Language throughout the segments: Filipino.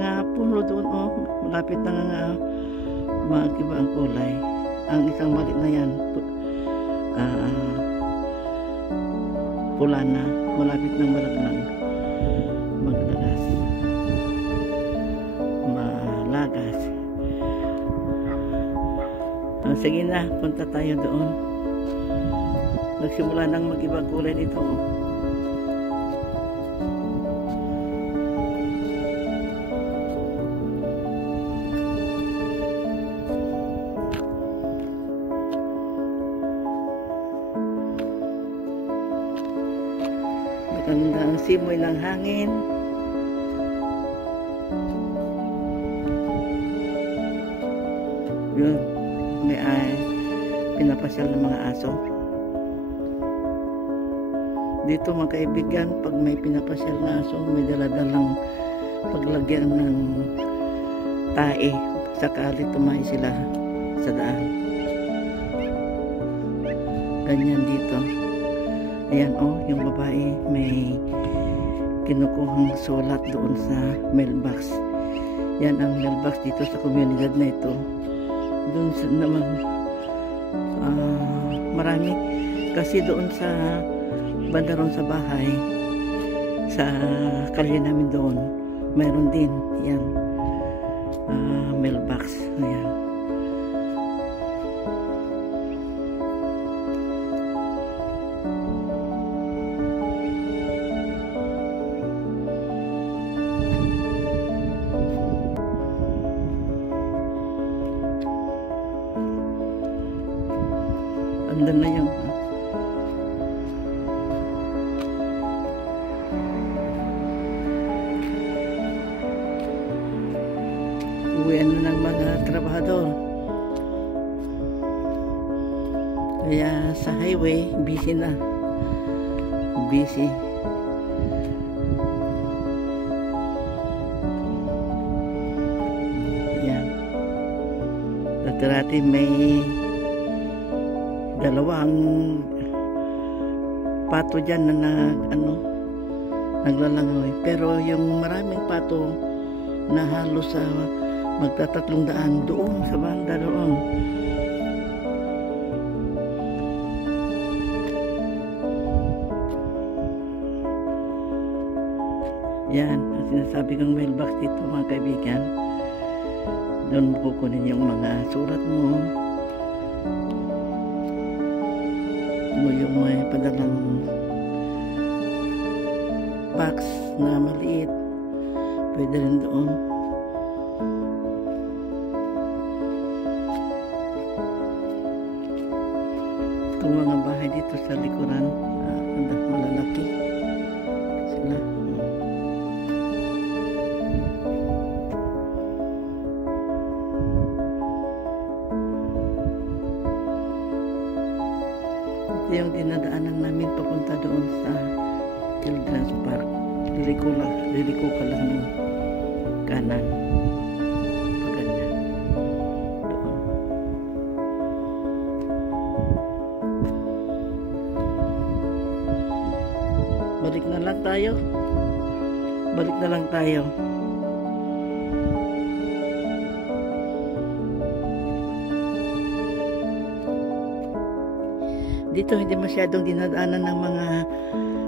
mga puno doon, oh, malapit na nga mag-iba ang kulay. Ang isang maliit na yan, pula na, malapit ng malaglag, maglagas, malagas. Sige na, punta tayo doon. Nagsimula nang mag-ibang kulay dito, oh. Maganda ang simoy ng hangin. Yun, may pinapasyal ng mga aso. Dito mga kaibigan, pag may pinapasyal na aso, may daladalang paglagyan ng tae sakali tumahi sila sa daan. Ganyan dito. Ayan, oh, yung babae may kinukuhang sulat doon sa mailbox. Yan ang mailbox dito sa komunidad na ito. Doon naman marami kasi doon sa banda ron sa bahay, sa kalye namin doon, mayroon din yan mailbox. Ayan. Andun na yung uwian na ng mga trabahador. Kaya sa highway, busy na. Busy. Ayan. Dati may dalawang pato dyan na naglalangoy. Pero yung maraming pato na halos sa magtatatlong daan doon sa banda doon. Yan, ang sinasabi kong mailbox dito mga kaibigan. Doon kukunin yung mga surat mo. Yung may padalang box na maliit, pwede rin doon. Itong mga bahay dito sa likuran, malalaki sila. Yung dinadaanan namin papunta doon sa Children's Park. Liliko ka lang ng kanan. Paganyan. Doon. Balik na lang tayo. Balik na lang tayo. Dito hindi masyadong dinadaanan ng mga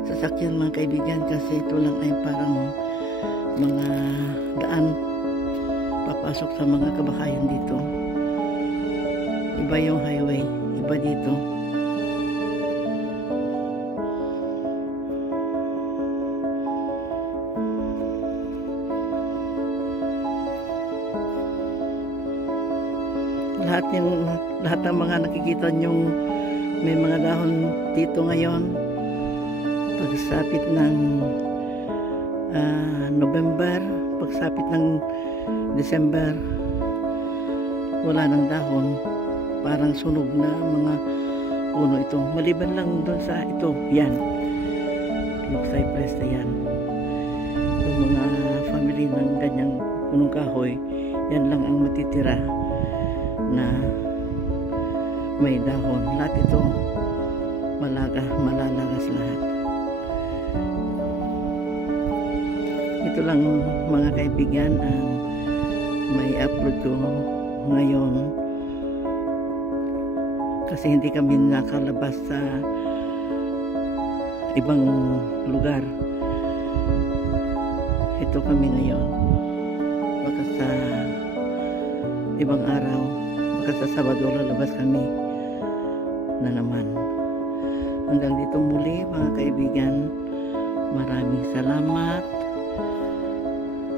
sasakyan mga kaibigan kasi ito lang ay parang mga daan papasok sa mga kabahayan dito. Iba yung highway, iba dito. Lahat ng mga nakikita nyong may mga dahon dito ngayon, pagsapit ng November, pagsapit ng December, wala ng dahon, parang sunog na mga puno ito. Maliban lang doon sa ito, yan, yung cypress na yan, yung mga family ng ganyang punong kahoy, yan lang ang matitira na may dahon. Lahat ito malalagas lahat. Ito lang mga kaibigan ang may upload ko ngayon kasi hindi kami nakalabas sa ibang lugar. Ito kami ngayon, baka sa ibang araw, baka sa Sabado lalabas kami na naman. Hanggang dito muli mga kaibigan, maraming salamat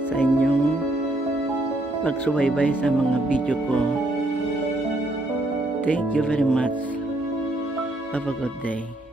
sa inyong pagsubaybay sa mga video ko. Thank you very much. Have a good day.